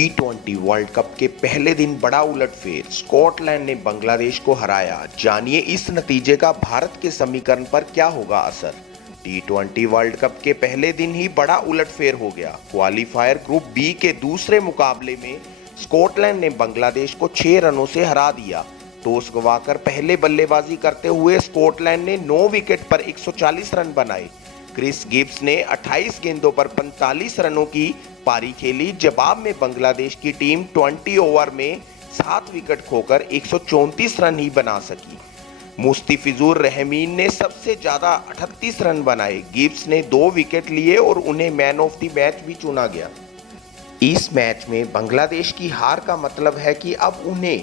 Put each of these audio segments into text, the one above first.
T20 world cup के पहले दिन बड़ा उलटफेर, स्कॉटलैंड ने बांग्लादेश को हराया। जानिए इस नतीजे का भारत के समीकरण पर क्या होगा असर। T20 वर्ल्ड कप के पहले दिन ही बड़ा उलटफेर हो गया। क्वालीफायर ग्रुप बी के दूसरे मुकाबले में स्कॉटलैंड ने बांग्लादेश को 6 रनों से हरा दिया। टॉस गंवाकर पहले बल्लेबाजी करते हुए स्कॉटलैंड ने 9 विकेट पर 140 रन बनाए। क्रिस गिब्स ने 28 गेंदों पर 45 रनों की पारी खेली। जवाब में बांग्लादेश की टीम 20 ओवर में 7 विकेट खोकर 134 रन ही बना सकी। मुस्तफिजुर रहमीन ने सबसे ज्यादा 38 रन बनाए। गिब्स ने 2 विकेट लिए और उन्हें मैन ऑफ द मैच भी चुना गया। इस मैच में बांग्लादेश की हार का मतलब है कि अब उन्हें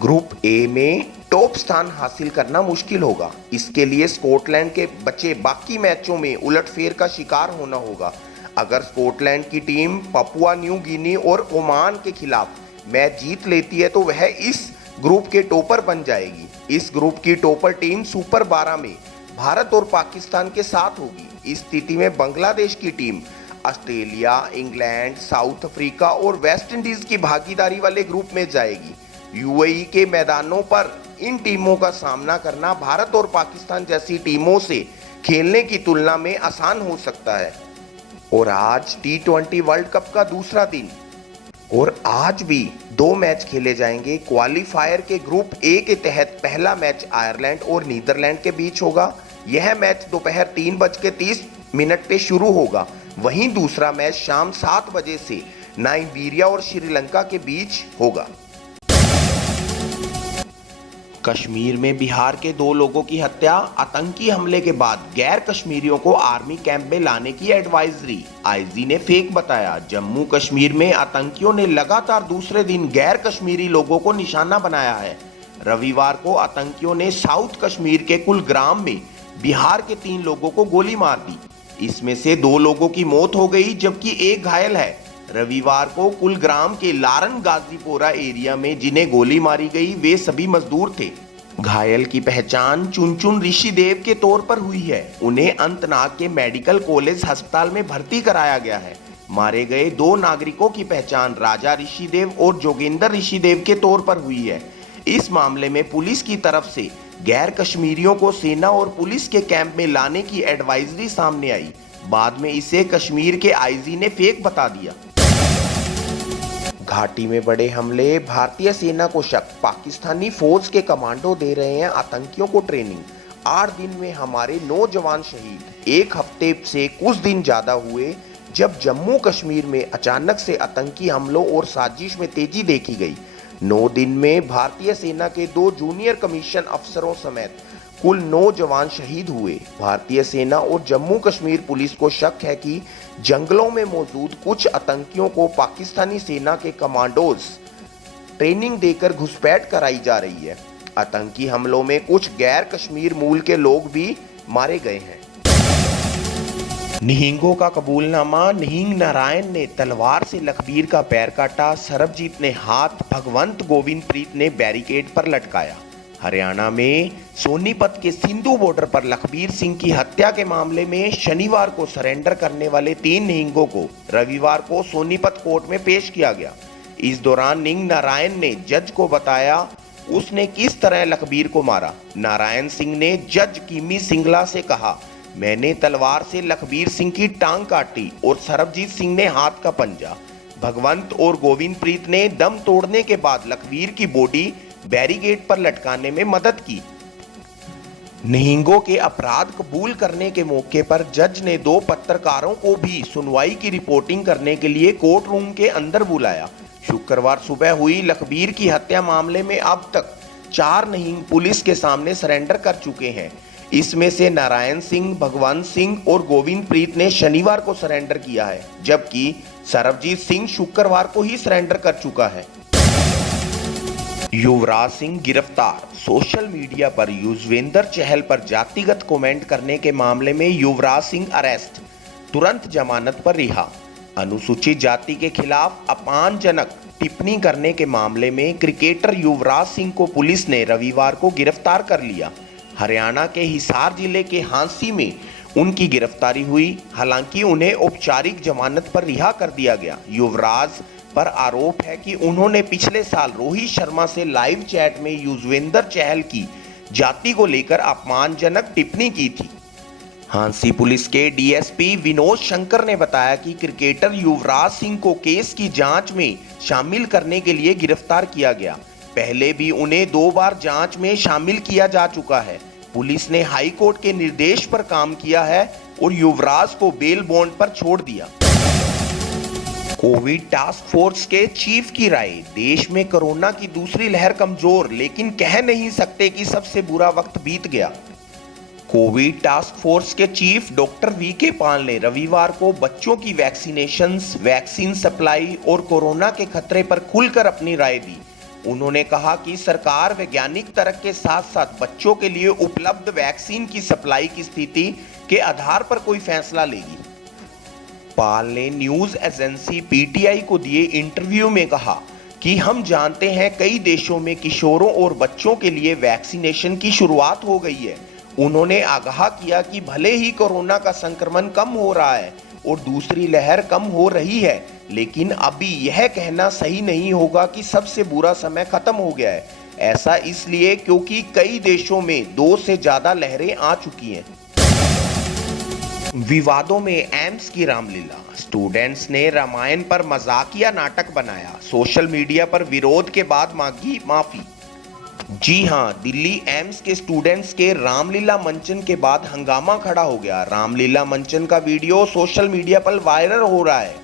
ग्रुप ए में टॉप स्थान हासिल करना मुश्किल होगा। इसके लिए स्कॉटलैंड के बचे बाकी मैचों में उलटफेर का शिकार होना होगा। अगर स्कॉटलैंड की टीम पपुआ न्यू गिनी और ओमान के खिलाफ मैच जीत लेती है तो वह इस ग्रुप के टॉपर बन जाएगी। इस ग्रुप की टॉपर टीम सुपर 12 में भारत और पाकिस्तान के साथ होगी। इस स्थिति में बांग्लादेश की team Australia, England, south Africa और वेस्ट इंडीज की भागीदारी वाले ग्रुप में जाएगी। यूएई के मैदानों पर इन टीमों का सामना करना भारत और पाकिस्तान जैसी टीमों से खेलने की तुलना में आसान हो सकता है। और आज T20 वर्ल्ड कप का दूसरा दिन और आज भी 2 मैच खेले जाएंगे। क्वालीफायर के ग्रुप ए के तहत पहला मैच आयरलैंड और नीदरलैंड के बीच होगा। यह मैच दोपहर 3:30 पे शुरू होगा। वहीं दूसरा मैच शाम 7 बजे से नाइजीरिया और श्रीलंका के बीच होगा। कश्मीर में बिहार के 2 लोगों की हत्या, आतंकी हमले के बाद गैर कश्मीरियों को आर्मी कैंप में लाने की एडवाइजरी। आईजी ने फेक बताया। जम्मू कश्मीर में आतंकियों ने लगातार दूसरे दिन गैर कश्मीरी लोगों को निशाना बनाया है। रविवार को आतंकियों ने साउथ कश्मीर के कुलग्राम में बिहार के 3 लोगों को गोली मार दी। इसमें से 2 लोगों की मौत हो गई जबकि 1 घायल है। रविवार को कुलग्राम के लारन गाजीपोरा एरिया में जिन्हें गोली मारी गई वे सभी मजदूर थे। घायल की पहचान चुनचुन ऋषिदेव के तौर पर हुई है। उन्हें अनंतनाग के मेडिकल कॉलेज अस्पताल में भर्ती कराया गया है। मारे गए 2 नागरिकों की पहचान राजा ऋषिदेव और जोगेंद्र ऋषिदेव के तौर पर हुई है। इस मामले में पुलिस की तरफ से गैर कश्मीरियों को सेना और पुलिस के कैंप में लाने की एडवाइजरी सामने आई। बाद में इसे कश्मीर के आईजी ने फेक बता दिया। घाटी में बड़े हमले, भारतीय सेना को शक, पाकिस्तानी फौज के कमांडो दे रहे हैं आतंकियों को ट्रेनिंग। 8 दिन में हमारे 9 जवान शहीद। 1 हफ्ते से कुछ दिन ज्यादा हुए जब जम्मू कश्मीर में अचानक से आतंकी हमलों और साजिश में तेजी देखी गई। 9 दिन में भारतीय सेना के 2 जूनियर कमीशन अफसरों समेत कुल 9 जवान शहीद हुए। भारतीय सेना और जम्मू कश्मीर पुलिस को शक है कि जंगलों में मौजूद कुछ आतंकियों को पाकिस्तानी सेना के कमांडोज ट्रेनिंग देकर घुसपैठ कराई जा रही है। आतंकी हमलों में कुछ गैर कश्मीर मूल के लोग भी मारे गए हैं। निहिंगों का कबूलनामा, निहिंग नारायण ने तलवार से लखबीर का पैर काटा। सरबजीत ने हाथ, भगवंत गोविंद प्रीत ने बैरिकेड पर लटकाया। हरियाणा में सोनीपत के सिंधु बॉर्डर पर लखबीर सिंह की हत्या के मामले में शनिवार को सरेंडर करने वाले 3 निहिंगों को रविवार को सोनीपत कोर्ट में पेश किया गया। इस दौरान निहिंग नारायण ने जज को बताया उसने किस तरह लखबीर को मारा। नारायण सिंह ने जज किमी सिंगला से कहा, मैंने तलवार से लखबीर सिंह की टांग काटी और सरबजीत सिंह ने हाथ का पंजा। भगवंत और गोविंद प्रीत ने दम तोड़ने के बाद लखबीर की बॉडी बैरिकेड पर लटकाने में मदद की। निहिंगों के अपराध कबूल करने के मौके पर जज ने 2 पत्रकारों को भी सुनवाई की रिपोर्टिंग करने के लिए कोर्ट रूम के अंदर बुलाया। शुक्रवार सुबह हुई लखबीर की हत्या मामले में अब तक 4 निहिंग पुलिस के सामने सरेंडर कर चुके हैं। इसमें से नारायण सिंह, भगवंत सिंह और गोविंद प्रीत ने शनिवार को सरेंडर किया है, जबकि सरबजीत सिंह शुक्रवार को ही सरेंडर कर चुका है। युवराज सिंह गिरफ्तार। सोशल मीडिया पर युजवेंद्र चहल पर जातिगत कमेंट करने के मामले में युवराज सिंह अरेस्ट, तुरंत जमानत पर रिहा। अनुसूचित जाति के खिलाफ अपमानजनक टिप्पणी करने के मामले में क्रिकेटर युवराज सिंह को पुलिस ने रविवार को गिरफ्तार कर लिया। हरियाणा के हिसार जिले के हांसी में उनकी गिरफ्तारी हुई। हालांकि उन्हें औपचारिक जमानत पर रिहा कर दिया गया। युवराज पर आरोप है कि उन्होंने पिछले साल रोहित शर्मा से लाइव चैट में युजवेंद्र चहल की जाति को लेकर अपमानजनक टिप्पणी की थी। हांसी पुलिस के डीएसपी विनोद शंकर ने बताया कि क्रिकेटर युवराज सिंह को केस की जांच में शामिल करने के लिए गिरफ्तार किया गया। पहले भी उन्हें 2 बार जांच में शामिल किया जा चुका है। पुलिस ने हाई कोर्ट के निर्देश पर काम किया है और युवराज को बेल बॉन्ड पर छोड़ दिया। कोविड टास्क फोर्स के चीफ की राय, देश में कोरोना की दूसरी लहर कमजोर, लेकिन कह नहीं सकते कि सबसे बुरा वक्त बीत गया। कोविड टास्क फोर्स के चीफ डॉक्टर वीके पॉल ने रविवार को बच्चों की वैक्सीन सप्लाई और कोरोना के खतरे पर खुलकर अपनी राय दी। उन्होंने कहा कि सरकार वैज्ञानिक तर्क के साथ साथ बच्चों के लिए उपलब्ध वैक्सीन की सप्लाई की स्थिति के आधार पर कोई फैसला लेगी। पॉल ने न्यूज एजेंसी पीटीआई को दिए इंटरव्यू में कहा कि हम जानते हैं कई देशों में किशोरों और बच्चों के लिए वैक्सीनेशन की शुरुआत हो गई है। उन्होंने आगाह किया कि भले ही कोरोना का संक्रमण कम हो रहा है और दूसरी लहर कम हो रही है, लेकिन अभी यह कहना सही नहीं होगा कि सबसे बुरा समय खत्म हो गया है। ऐसा इसलिए क्योंकि कई देशों में 2 से ज्यादा लहरें आ चुकी हैं। विवादों में एम्स की रामलीला, स्टूडेंट्स ने रामायण पर मजाकिया नाटक बनाया, सोशल मीडिया पर विरोध के बाद मांगी माफी। जी हां, दिल्ली एम्स के स्टूडेंट्स के रामलीला मंचन के बाद हंगामा खड़ा हो गया। रामलीला मंचन का वीडियो सोशल मीडिया पर वायरल हो रहा है।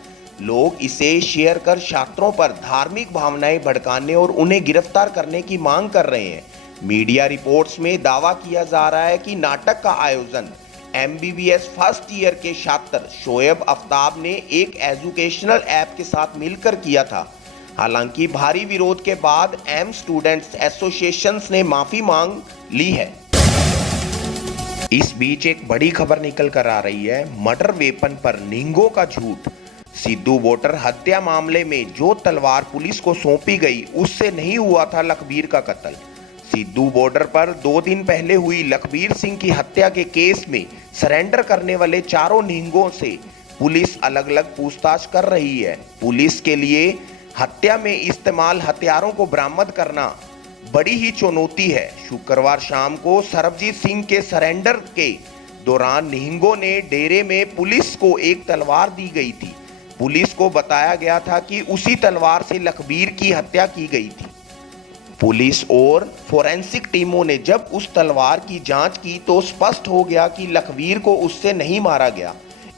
लोग इसे शेयर कर छात्रों पर धार्मिक भावनाएं भड़काने और उन्हें गिरफ्तार करने की मांग कर रहे हैं। मीडिया रिपोर्ट्स में दावा किया जा रहा है कि नाटक का आयोजन MBBS फर्स्ट ईयर के छात्र शोएब आफ्ताब ने एक एजुकेशनल ऐप के साथ मिलकर किया था। हालांकि भारी विरोध के बाद एम्स स्टूडेंट्स एसोसिएशंस ने माफी मांग ली है। इस बीच एक बड़ी खबर निकल कर आ रही है, मर्डर वेपन पर निहंगों का झूठ। सिद्धू वोटर हत्या मामले में जो तलवार पुलिस को सौंपी गई, उससे नहीं हुआ था लखबीर का कत्ल। सिद्धू बॉर्डर पर 2 दिन पहले हुई लखबीर सिंह की हत्या के केस में सरेंडर करने वाले चारों निहंगों से पुलिस अलग अलग पूछताछ कर रही है। पुलिस के लिए हत्या में इस्तेमाल हथियारों को बरामद करना बड़ी ही चुनौती है। शुक्रवार शाम को सरबजीत सिंह के सरेंडर के दौरान निहंगों ने डेरे में पुलिस को एक तलवार दी गई थी। पुलिस को बताया गया था कि उसी तलवार से लखबीर की हत्या की गई थी। पुलिस और फोरेंसिक टीमों ने जब उस तलवार की जांच की तो स्पष्ट हो गया कि लखबीर को उससे नहीं मारा गया।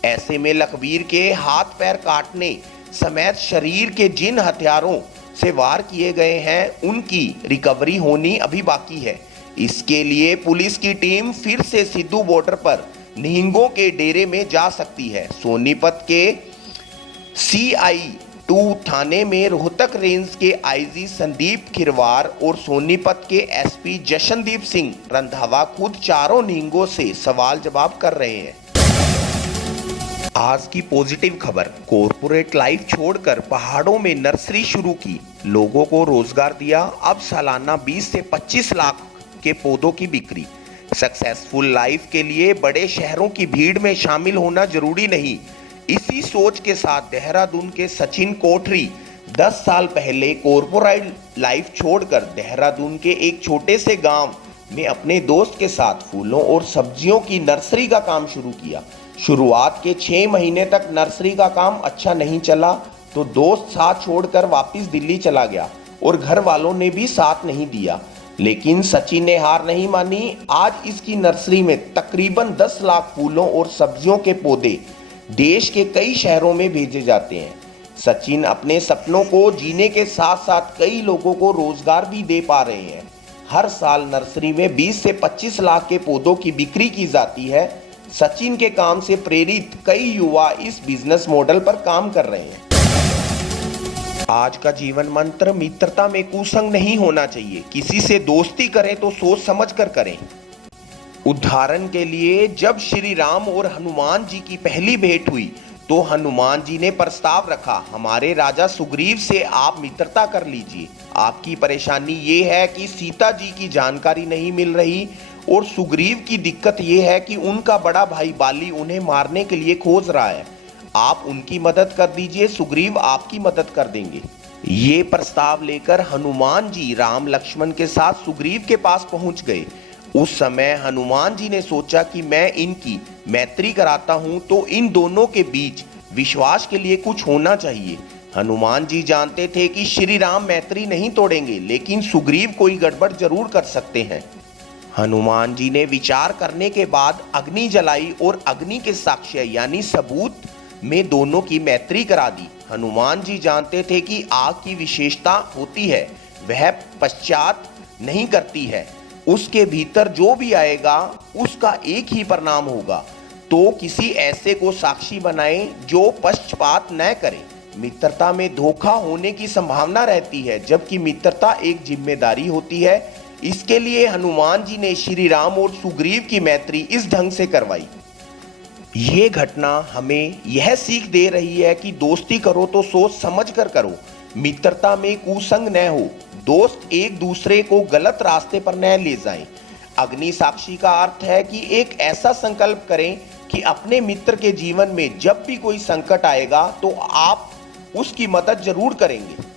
ऐसे में लखबीर के हाथ पैर काटने समेत शरीर के जिन हथियारों से वार किए गए हैं, उनकी रिकवरी होनी अभी बाकी है। इसके लिए पुलिस की टीम फिर से सिद्धू बॉर्डर पर निहंगों के डेरे में जा सकती है। सोनीपत के CI2 थाने में रोहतक रेंज के IG संदीप खिरवार और सोनीपत के SP जशनदीप सिंह रंधावा खुद चारों निहंगों से सवाल जवाब कर रहे हैं। आज की पॉजिटिव खबर, कॉर्पोरेट लाइफ छोड़कर पहाड़ों में नर्सरी शुरू की, लोगों को रोजगार दिया। अब सालाना 20 से 25 लाख के पौधों की बिक्री। सक्सेसफुल लाइफ के लिए बड़े शहरों की भीड़ में शामिल होना जरूरी नहीं। इसी सोच के साथ देहरादून के सचिन कोठरी 10 साल पहले कॉर्पोरेट लाइफ छोड़कर देहरादून के एक छोटे से गांव में अपने दोस्त के साथ फूलों और सब्जियों की नर्सरी का काम शुरू किया। शुरुआत के 6 महीने तक नर्सरी का काम अच्छा नहीं चला तो दोस्त साथ छोड़कर वापस दिल्ली चला गया और घर वालों ने भी साथ नहीं दिया, लेकिन सचिन ने हार नहीं मानी। आज इसकी नर्सरी में तकरीबन 10 लाख फूलों और सब्जियों के पौधे देश के कई शहरों में भेजे जाते हैं। सचिन अपने सपनों को जीने के साथ साथ कई लोगों को रोजगार भी दे पा रहे हैं। हर साल नर्सरी में 20 से 25 लाख के पौधों की बिक्री की जाती है। सचिन के काम से प्रेरित कई युवा इस बिजनेस मॉडल पर काम कर रहे हैं। आज का जीवन मंत्र, मित्रता में कुसंग नहीं होना चाहिए। किसी से दोस्ती करें तो सोच समझ कर करें। उदाहरण के लिए, जब श्री राम और हनुमान जी की पहली भेंट हुई तो हनुमान जी ने प्रस्ताव रखा, हमारे राजा सुग्रीव से आप मित्रता कर लीजिए। आपकी परेशानी ये है कि सीता जी की जानकारी नहीं मिल रही और सुग्रीव की दिक्कत ये है कि उनका बड़ा भाई बाली उन्हें मारने के लिए खोज रहा है। आप उनकी मदद कर दीजिए, सुग्रीव आपकी मदद कर देंगे। ये प्रस्ताव लेकर हनुमान जी राम लक्ष्मण के साथ सुग्रीव के पास पहुंच गए। उस समय हनुमान जी ने सोचा कि मैं इनकी मैत्री कराता हूं तो इन दोनों के बीच विश्वास के लिए कुछ होना चाहिए। हनुमान जी जानते थे कि श्री राम मैत्री नहीं तोड़ेंगे, लेकिन सुग्रीव कोई गड़बड़ जरूर कर सकते हैं। हनुमान जी ने विचार करने के बाद अग्नि जलाई और अग्नि के साक्ष्य यानी सबूत में दोनों की मैत्री करा दी। हनुमान जी जानते थे कि आग की विशेषता होती है, वह पश्चात नहीं करती है, उसके भीतर जो भी आएगा उसका एक ही परिणाम होगा। तो किसी ऐसे को साक्षी बनाएं जो पक्षपात न करे। मित्रता में धोखा होने की संभावना रहती है, जबकि मित्रता एक जिम्मेदारी होती है। इसके लिए हनुमान जी ने श्री राम और सुग्रीव की मैत्री इस ढंग से करवाई। ये घटना हमें यह सीख दे रही है कि दोस्ती करो तो सोच समझ कर करो, मित्रता में कुसंग न हो, दोस्त एक दूसरे को गलत रास्ते पर न ले जाएं। अग्नि साक्षी का अर्थ है कि एक ऐसा संकल्प करें कि अपने मित्र के जीवन में जब भी कोई संकट आएगा तो आप उसकी मदद जरूर करेंगे।